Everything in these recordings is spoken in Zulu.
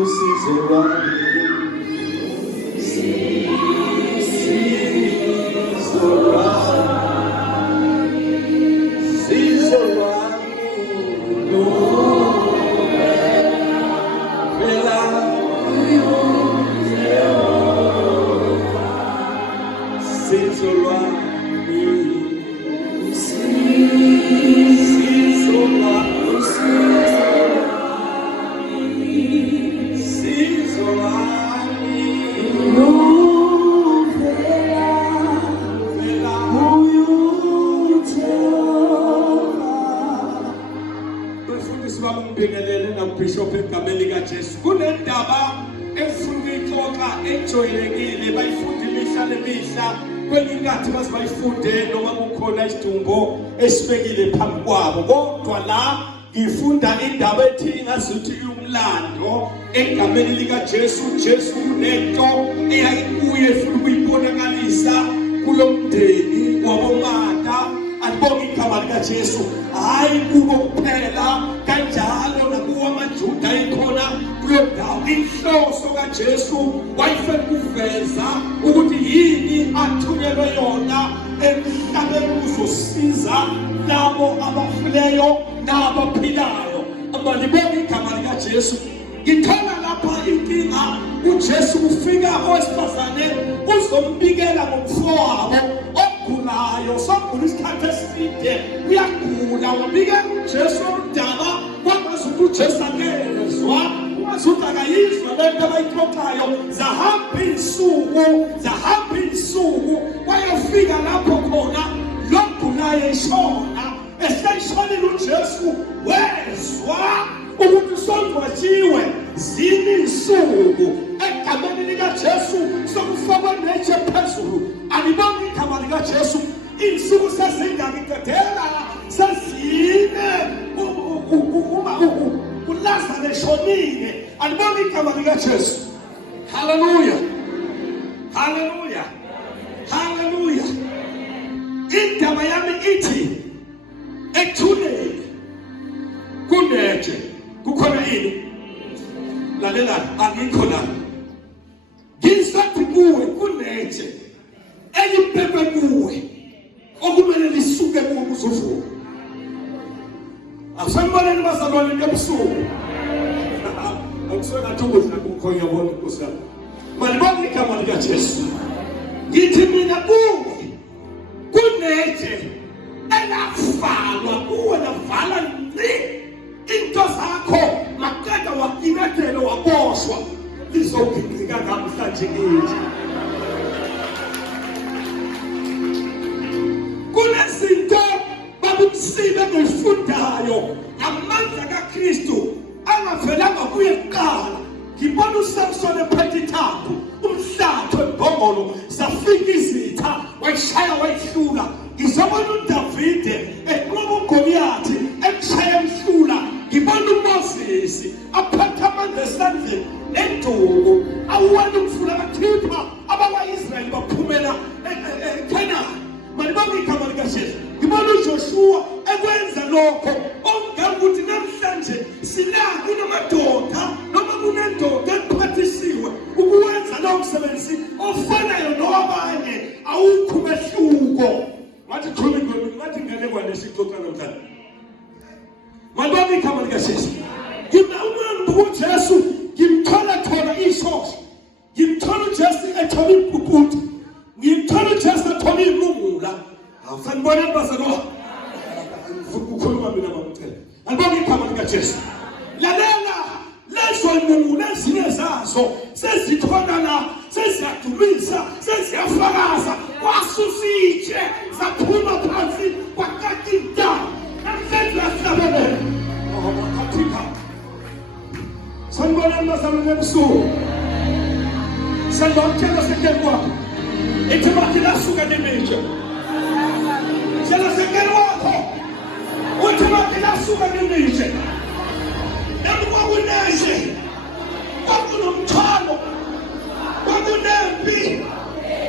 usize lwami. Bishop Kamelika Jesu kunendaba efuna ixoxa ejwayelekile bayifundisha lemihla kwelingathi basibayifunde noma kukhona isidumbu esibekile phambi kwabo kodwa la ngifunda indaba ethi ingasuthi umlando egameni lika Jesu. Jesu lento eyayibuye futhi kuyibonakalisa kulomndeni wabomata alibonga igama lika Jesu hayi kubo kuphela kanjalo nakuwa amaJuda ekhona kulo ndawo. Inhloso kaJesu wayifuna ukuveza ukuthi yini athunyelwe yona emhlabeni uzosiza labo abafileyo nabaphilayo. Abalibonga igama lika Jesu. Ngithola lapha inkinga uJesu ufika owesifazane uzombikela ngomfowabo ogulayo sokugula isikhathi eside uyagula wabikela uJesu omdala wangazuthi uJesu akezwa ungazuthi akayizwa lento abayixoxayo. Zahamba insuku wayofika lapho khona logulayo eshona eseshonile uJesu wezwa ukuthi sonzwatshiwe zini insuku egameni lika Jesu sokufakwa netshe phezulu. Alibonga igama lika Jesu. Insuku sezingakidedela sezine uLazaro eshonile. Alibonga igama lika Jesu. Hallelujah, hallelujah, hallelujah. Indaba yami ithi ekuthuleni kunetshe kukhona ini. Lalela angikho la ngisathi kuwe kunetshe elibhekwe kuwe okumele lisuke kuwe kuzovuka. Asaniboneni bazalwane ebusuku akusuka thukuzela kukhona yabona Nkosi yami. Malibonga igama lika Jesu. Ngithi mina kuwe kunetshe elavalwa kuwe lavala into zakho maqeda wakimetelo waboshwa lizogcika namhlanje ngithi kunezinto babusibe ngefundayo amandla kaKristu angavelanga kuye kuqala. Ngibona uSamson ephethe ithambo umhlatho embongolo safika izitha wayishaya wayihlula. Ngizobona uDavide eqoba uGoliathi ekushaya emhlula. Ngibona uMoses aphatha amandla esandleni enduku awuwena umfula kaThixo abakwa-Israyeli baphumela eKhanani. Malibonga igama lika Jesu. Ngibona uJoshua ekwenza lokho okungakuthi namhlanje silaka kunamadoda noma kunendoda ephathisiwe ukuwenza lowo msebenzi ofanayo nowabanye awukho umehluko. Wathi khona ngathi ngalekwa lesixoxa namhlanje. Malibonga igama lika Jesu. Ngimnamanga uJesu ngimthola khona isoso. Ngimthola uJesu ethola ibhubhuti. Ngimthola uJesu ethola imungula. Awusanibona bazalwane. Ukukhuluma mina bamcela. Malibonga igama lika Jesu. Lalela lezo imungula ezinye zazo sezikhona la seziyadumisa seziyafakaza kwasusitshe zaphuma phansi kwakatinta namhlanje lahlabele. Kathika sanibona amazalwane ebusuku sendokutshela sekeni kwakho ithi bathi lasuka nemitshe sekeni wakho uthi bathi lasuka nemitshe kwakuneshe kwakunomthwalo kwakunempi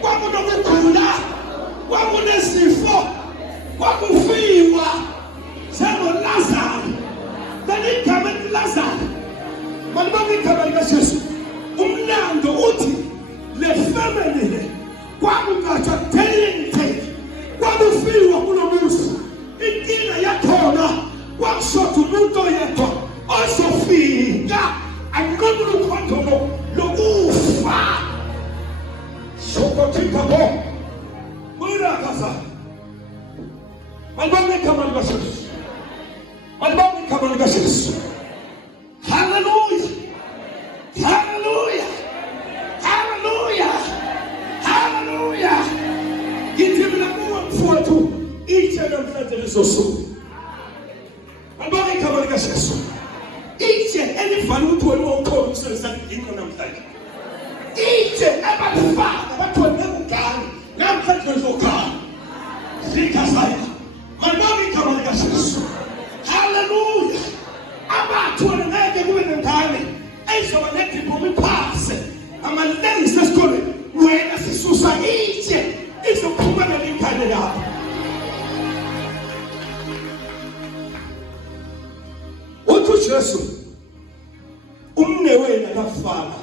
kwakunokugula kwakunesifo kwakufiwa sengoLazaro. Then igama eliLazaro Malibonke igama likaJesu. Umlando uthi le family le kwakungatsha telling take. Kwakufiwa kulomuzi. Inkinga yakhona kwakushoda umuntu oyedwa ozofika anqobo lukhondomo lokufa. Sokothika bo. Murakaza. Malibonke igama likaJesu. Malibonke igama likaJesu. Hallelujah. Hallelujah. Hallelujah. Hallelujah. Githi mina kuwe mfowethu itshe namhlanje lizosuka. Malibonke igama likaJesu. Itshe elivana ukuthi wena ukhona ukusebenzisa inqo namhlanje. Itshe abafana bathole ngegani namhlanje lizokhala. Zikhasayo. Malibonke igama likaJesu. Hallelujah. Abathole ngeke kube nengane ezoba nediplomi phase amalengise esikoleni wena sisusa itshe izophumelela ingane yakho. Uthi uJesu umne wena kafana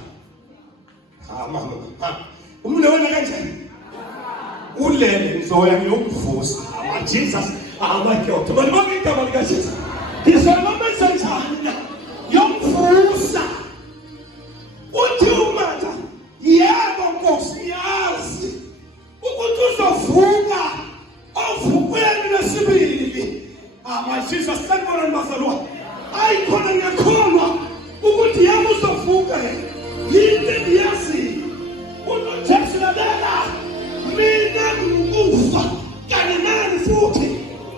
mama umne wena kanjani ulele ngizoya ngiyokuvusa Jesus amadoda malibonke igama likaJesu. Ngizolomeza njani yomvusa uthi uMatha yebo Nkosi yazi ukuthi uzovuka ovukweni lesibili. Jesus sanibona bazalwane ayikhona ngiyakholwa ukuthi yebo uzovuka yini ndiyazi unoJesu labela mina ngikufa kanye nani futhi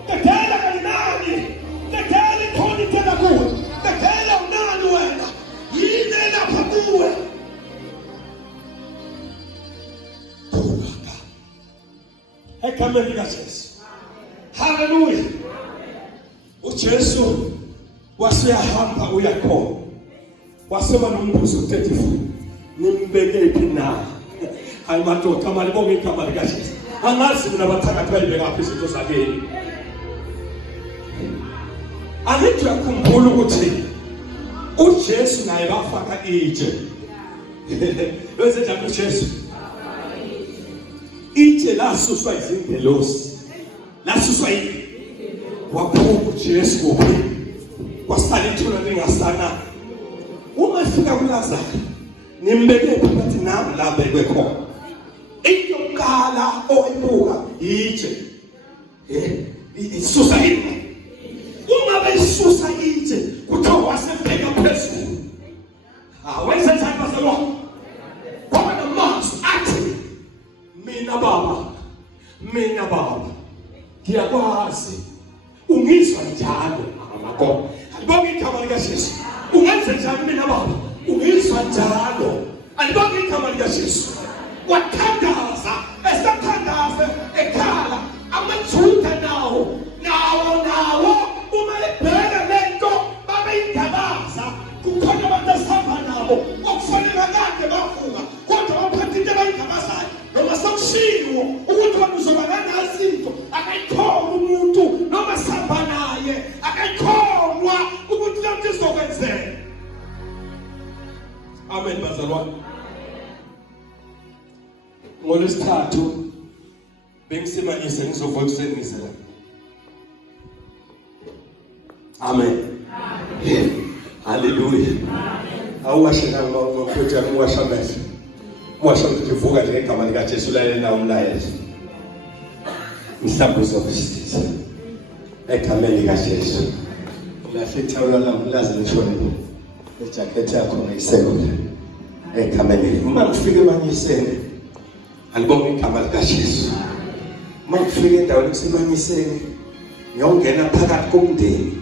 kadala kanye nani kadala khona tena kuwe kadala unani wena yini lapha kuwe ekameni likaJesu. Hallelujah. uJesu waseyahamba uyakhona waseba nombuzo 34 nimbeke phi na hayi madoda malibonke igama likaJesu. Angazi mina bathakathi bayibeka phi izinto zakeni. Angithi uyakhumbula ukuthi uJesu naye bafaka itshe. Bese njalo uJesu itshe lasuswa izingelosi. Lasuswa yini? Waphuma uJesu kuphi? Wasala ithuna lingasana. Uma efika kuLazaro nimbeke phakathi nami la bekwe khona. Into yokuqala oyibuka itshe. Isusa yini? Uma besusa itshe kuthiwa wasebheka phezulu. Wenza njani bazalwane? Kwaba namazwi athi mina baba ngiyakwazi ungizwa njalo amagogo. Alibonke igama likaJesu. Ungenza njani mina baba ungizwa njalo. Alibonke igama likaJesu. Wathandaza esathandaza ekhala amaJuda nawo uma ebheka lento babeyindabaza kukhona abantu asihamba nabo okufanele kade bavuka kodwa baphathe into abayindabazayo noma sokushiwo ukuthi wena uzoba nazinto akayikhona umuntu noma sihamba naye akayikhonwa ukuthi lento izokwenzeka. Amen bazalwane. NgoLwesithathu bengisimanyise ngizovuka kusengizela. Amen. Hallelujah. Awashe na mafutha ngwasha mase. Mwasha ukuvuka nje igama likaJesu lalela umlayezo. Mhlawumbe uzobusisa. Egameni likaJesu. Lafitha ulalazi lishonile. Ejacket yakho ngayisekela. Egameni. Uma ufike emanyiseni alibonke igama likaJesu. Uma ufike endaweni kusemanyiseni ngiyongena phakathi komndeni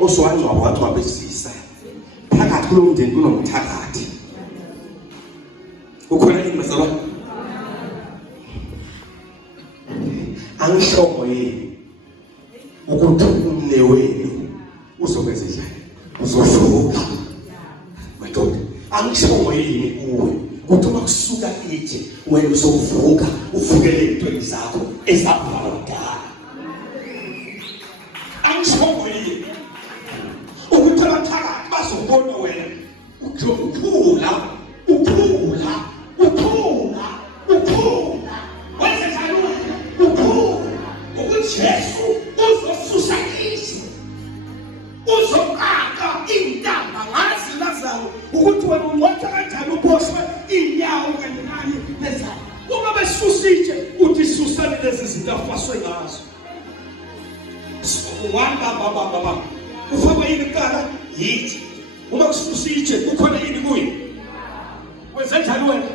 oswanzwa wathi wabesisa phakathi kulomndeni kunomthakathi ukhona yini bazalwane? Angisho yini ukuthi umne wenu uzokwenza njani uzovuka madoda. Angisho yini kuwe ukuthi makusuka itshe wena uzovuka uvukele into zakho ezabhalwa. Angisho yini ukuthi abathakathi bazobona wena ukhula wenze njalo ukhula ukuthi Jesu uzosusa kithi uzokaka intaba ngazi Lazaro ukuthi wena unqotha kanjani uphoswe inyawo kanye nani nezalo uma besusitshe uthi susani lezi zinto afaswe ngazo wanga baba ufaka yini kala yithi uma kususitshe ukhona yini kuye wenze njalo wena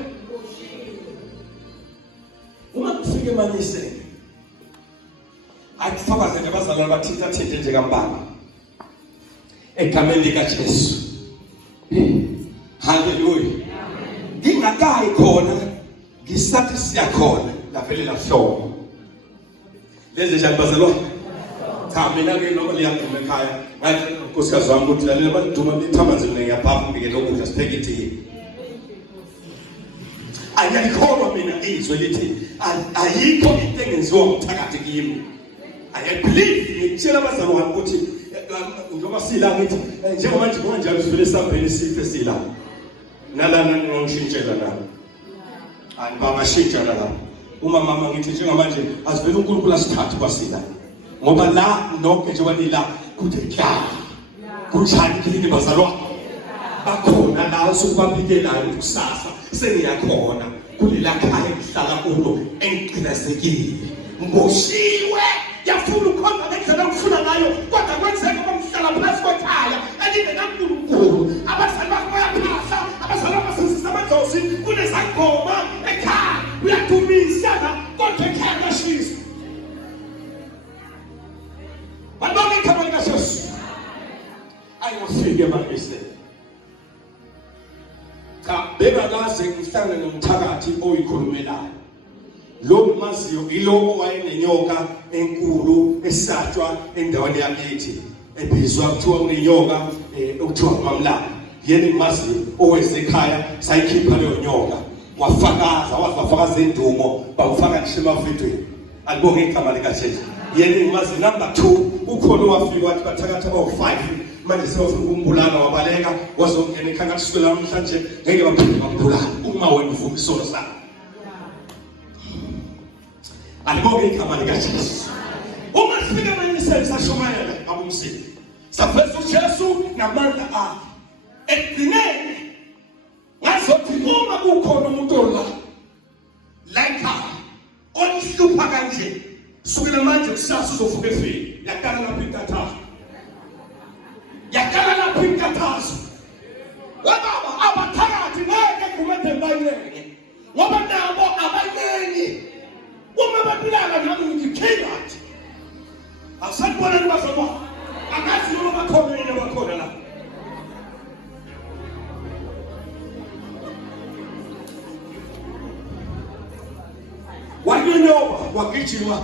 uma kufike manyise akufakaze nabazalwane bathinta nje kambaba egameni likaJesu. Haleluya. Ngingakayi khona ngisathi siyakhona laphelele lahlobo. Lezi njani bazalwane? Cha mina ke noma liyaduma ekhaya ngathi unkosikazi wami ukuthi lalela baduma bithamanzi ngiyaphambi ngeke lokudla sipheke itiye. Ayikholwa mina izwe lithi ayikho into engenziwa umthakathi kimi. I believe ngitshela abazalwane ukuthi njengoba sila ngithi njengoba nje konjalo sivele sambele sife sila nalana ngishintshela nami angibangashintshela la uma mama ngithi njengoba nje asivele uNkulunkulu asithathe kwasila ngoba la nonke nje wanila kuthi kya kunjani kini bazalwane bakhona la usukubabikelayo kusasa seniyakhona kulela khaya ngihlala kulo engiqinisekile ngiboshiwe yafuna ukhona ngendlela ngifuna ngayo kodwa kwenzeka bamhlala phansi kwekhaya elingekaNkulunkulu abazali bakho bayaphahla abazali basisisa amadlozi kunezangoma ekhaya uyadumisana kodwa ekhaya kashisa balonke ikhaya likaJesu ayofike manje cha bengakaze ngihlangane nomthakathi oyikhulumelayo lo maziyo ilo wayenenyoka enkulu esatshwa endaweni yakithi ebizwa kuthiwa unenyoka okuthiwa uMamlanga yena imaziyo oweze ekhaya sayikhipha leyo nyoka wafakaza indumo bawufaka ngisho emavidweni alibonge igama likaJesu yena imaziyo number 2 ukhona wafika wathi bathakatha abawu5 manje sewafuna ukumbulala wabaleka wazongena ekhangathi namhlanje ngeke baphinde bambulala uma wena uvuma isono sakho alibonge igama likaJesu uma sifika manje sashumayela abumsini safeza uJesu namandla akhe ekugcineni ngazothi uma kukhona umuntu like onihlupha kanje sukela manje kusasa uzovuka efeni yakala lapha intathazo wababa abathakathi ngeke kumede bayeke ngoba nabo abanengi uma bapilana nami ngikhengathi asakubona nibazalwane akazi noma bakhona yini bakhona la wanyoba wagijima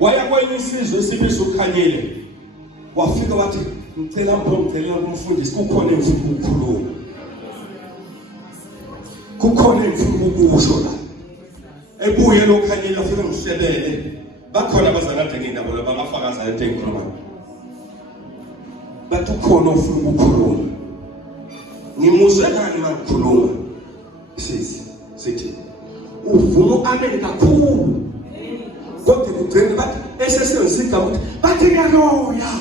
waya kwenye isizwe esibizwa uKhanyile wafika wathi ngicela ngicela umfundisi kukhona emfundo ukukhuluma kukhona emfundo ukusho la ebuye lo Khanyile afika ngihlelele bakhona abazalade ngendaba lo bangafakaza into engikhuluma bathi ukhona ufuna ukukhuluma ngimuzwe nani makhuluma sithi uvumo amen kakhulu kodwa kugcina bathi esesenzika ukuthi bathi ngaloya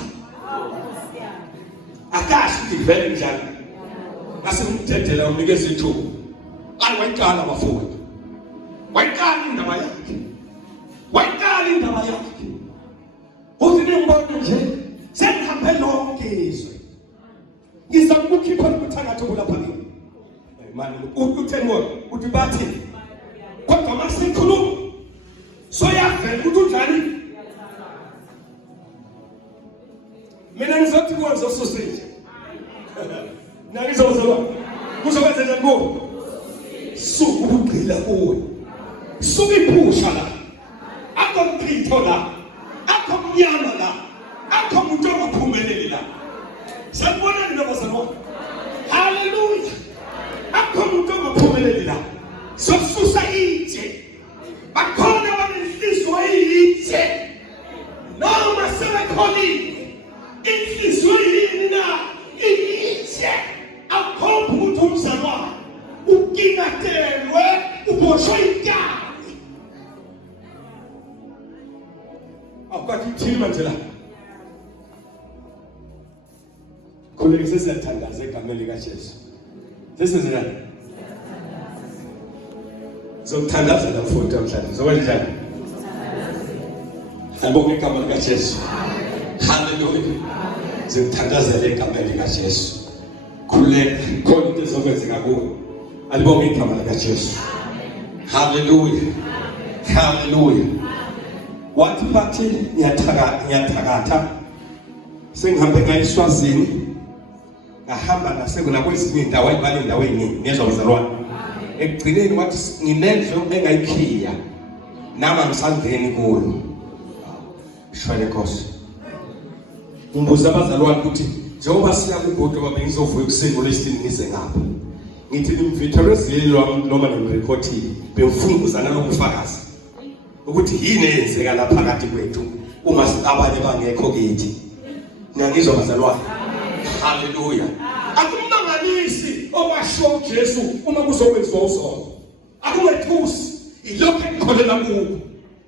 akashi ivele njani asemthethela umnikeza ithuba ayiwayikala bafowethu wayikala indaba yakhe uthi nimbono nje sengihambe lonke izwe ngizakukhipha ukuthakatha kulapha kimi manje utheni wona uthi bathi kodwa masikhuluma soyavela ukuthi unjani mina ngizothi kwenza sausage nangizozalwa kuzokwenza njani ngo suku ugqila kuwe suku iphusha la akho mphitho la akho mnyama la akho umuntu ophumelele la sabona nabazalwa haleluya akho umuntu ophumelele la sokususa itshe bakhona abanenhliziyo eyitshe noma sebekhonile inhliziyo yini na itshe akho umuntu uboshwe ityali. Awukathi ithini manje la? Khuleke sesiyathandaza egameni likaJesu. Sesizilana. Zokuthandaza la mfowethu namhlanje. Zokwenza njani? Ngibonge igama likaJesu. Hallelujah. Zokuthandazela egameni likaJesu. Khuleka khona into ezokwenzeka kuwe. Alibonge igama likaJesu. Hallelujah. Hallelujah. Wathi bathi ngiyathakatha. Sengihambe ngayiSwazini. Ngahamba nakwezinye indawo ayibale indawo eziningi nezwa bazalwane. Ekugcineni wathi nginenzo engayikhiya. Nama ngisangeni kuyo. Shwele Nkosi. Ngimbuza abazalwane ukuthi njengoba siya kugodo babe ngizovuka ekuseni ngoLwesitini ngize ngapha. Ngithi nimvithere zilwa noma nimrekhodi bemfunguzana lokufakazi. Ukuthi yini eyenzeka lapha phakathi kwethu uma abanye bangekho kithi. Ngiyangizwa bazalwane. Hallelujah. Akumangalisi okwasho uJesu uma kuzokwenziwa uzono. Akungethusi ilokho engikholela kuwo.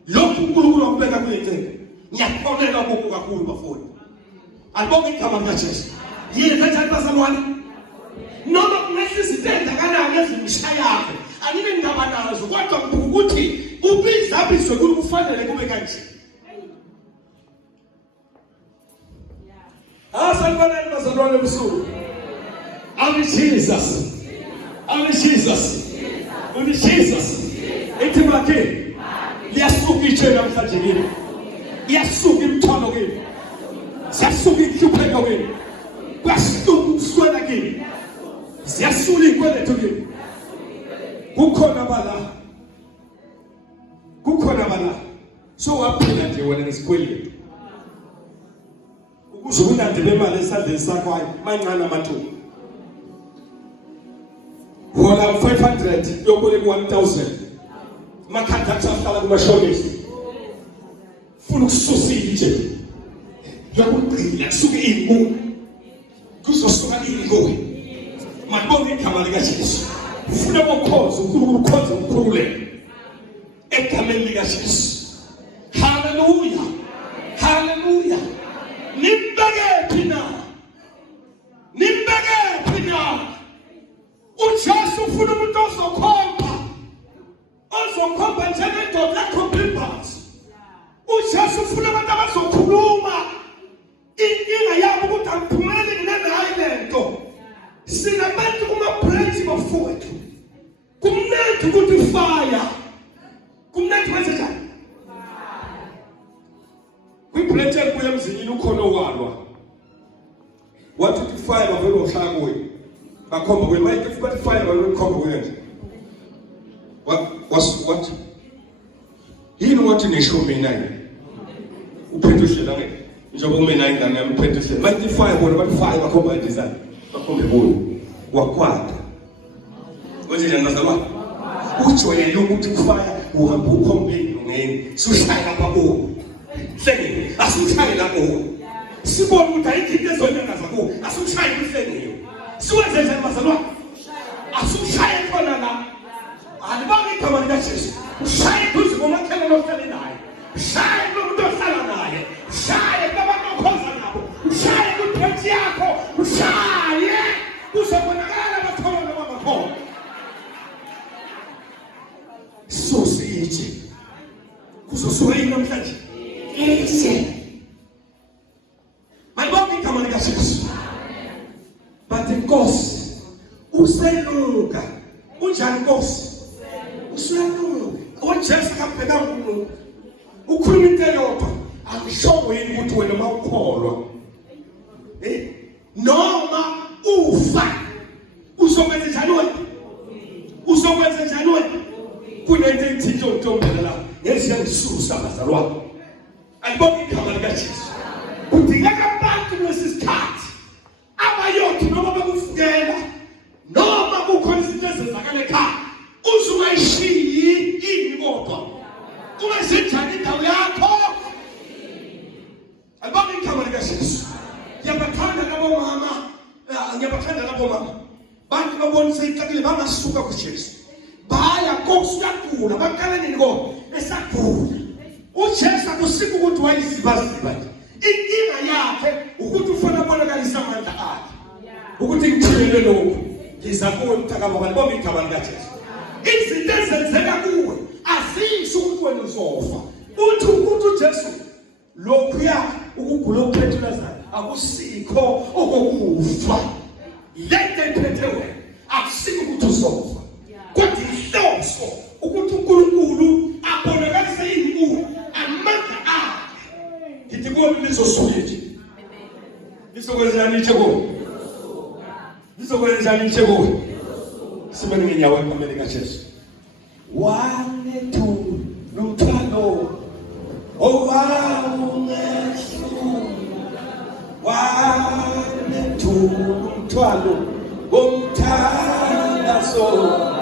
Lokhu uNkulunkulu akubeka kulecele. Ngiyakholela kuwo kakhulu bafowethu. Alibonge igama likaJesu. Yini kanjani bazalwane? Noma kungesizitendakalayo ezimshayakho. Anime ndaba nazo kodwa ukuthi ubizabizwe kufanele kube kanje. Sanibonani bazalwane ebusuku. Ami Jesus. Ami Jesus. Ami Jesus. Ethi bakhe. Liyasuka itshe namhlanje kimi. Iyasuka imthwalo kimi. Siyasuka inhlupheko kimi. Kwasuka ukuswela kimi. Siyasula ikweletu kimi. Kukhona bala. So waphila nje wena ngesikweleti. Uzobunande bemali esandleni sakho mancane amathuba. Hola 500 yoboleka 1000. Makhanda ahlala kumashonesi. Funa ukususile nje. Yakugcina kusuke ingu. Kuzosuka ingu. Mabonge igama likaJesu. Ufuna ukukhoza uNkulunkulu ukhulule. Egameni likaJesu. Hallelujah. Hallelujah. Nimbeke pina. uJesu ufuna umuntu ozokhomba njengendoda yakhomplimbansi. uJesu ufuna abantu abazokhuluma inkinga yabo ukuthi angiphumeleli ngenayo lento. Sinabantu kuma-praise bafowethu. Kumnandi ukuthi fire. Kumnandi kwenze njani? Kwiplate kuya emzini ukhona owalwa. Wathi fire bavele ohlala kuwe. Bakhomba kuwe manje futhi fire bavele khomba kuwe nje. What? Yini wathi neshumi naye? Uphethe uhlela ngeke. Njengoba kumena ingane yami uphethe uhlela. Manje fire bona bathi fire bakhomba design. Bakhombe kuwe. Wakwada. Kwenze njani bazalwane? Ujwayele ukuthi fire uhamba ukhombeni ngene. Sushaya lapha kuwe. Hlengeni asumshaye lapho. Sibona ukuthi ayikho ezonyanga zakho. Asumshaye kuhlengeni. Siwenze njani bazalwane? Asumshaye khona la. Alibonge igama likaJesu. Ushaye kuze komakhelwane ohlala naye. Ushaye kumuntu ohlala naye. Ushaye kubantu okhoza nabo. Ushaye kuphethi yakho. Ushaye uzobonakala abakhona noma bakhona. Sosiyetshe. Kuzosuka yini namhlanje? Ese. Alibonge igama likaJesu. But Nkosi useluka. Unjani Nkosi? Useluka. uJesu kabheka uNkulunkulu. Ukhuluma into eyodwa. Akusho yini ukuthi wena mawukholwa. Noma ufa. Uzokwenza njani wena? Uzokwenza njani wena? Kunento ethile ontombela la. Yesiyangisusa bazalwane. Alibonge igama likaJesu. Kudingeka abantu lesisikhathi abayothi noma bakufukela noma kukhona izinto ezenzakala ekhaya uzungayishiyi yini kodwa ungasenjani indawo yakho. Alibonge igama likaJesu. Ngiyabathanda labo mama bantu babonise ixakile bangasuka kuJesu baya inkosi uyagula bakaleni ngo esagula uJesu akusikho ukuthi wayisibaziba inkinga yakhe ukuthi ufuna bonakalisa amandla akhe ukuthi ngithile lokho ngiza kuwe mthakaba bani bonke igama likaJesu izinto ezenzeka kuwe azisho ukuthi wena uzofa uthi ukuthi uJesu lokhu ya ukugula okuphethulazayo akusikho okokufa lento ephethe wena akusikho ukuthi uzofa kodwa inhloso ukuthi uNkulunkulu abonakalise inkulu amandla akhe ngithi kuwe lizosuka nje lizokwenzani nje kuwe lizokwenzani nje kuwe simene ngenyawo egameni kaJesu 1 2 nomthwalo owangesu 1 2 nomthwalo